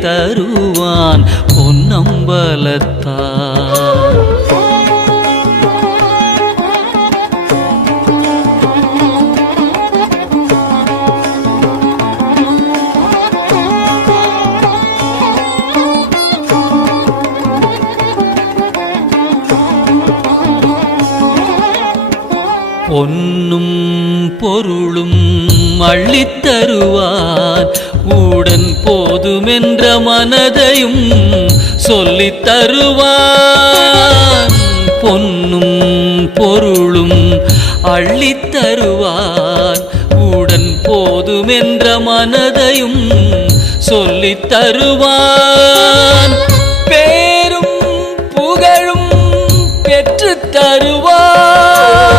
தருவான் பொன்னம்பலத்தான் பொன்னும் பொருளும் அள்ளித்தருவான் உடன் போதுமென்ற மனதையும் சொல்லித் தருவான். பொன்னும் பொருளும் அள்ளித் தருவான். உடன் போதுமென்ற மனதையும் சொல்லித் தருவான். பேரும் புகழும் பெற்றுத் தருவான்.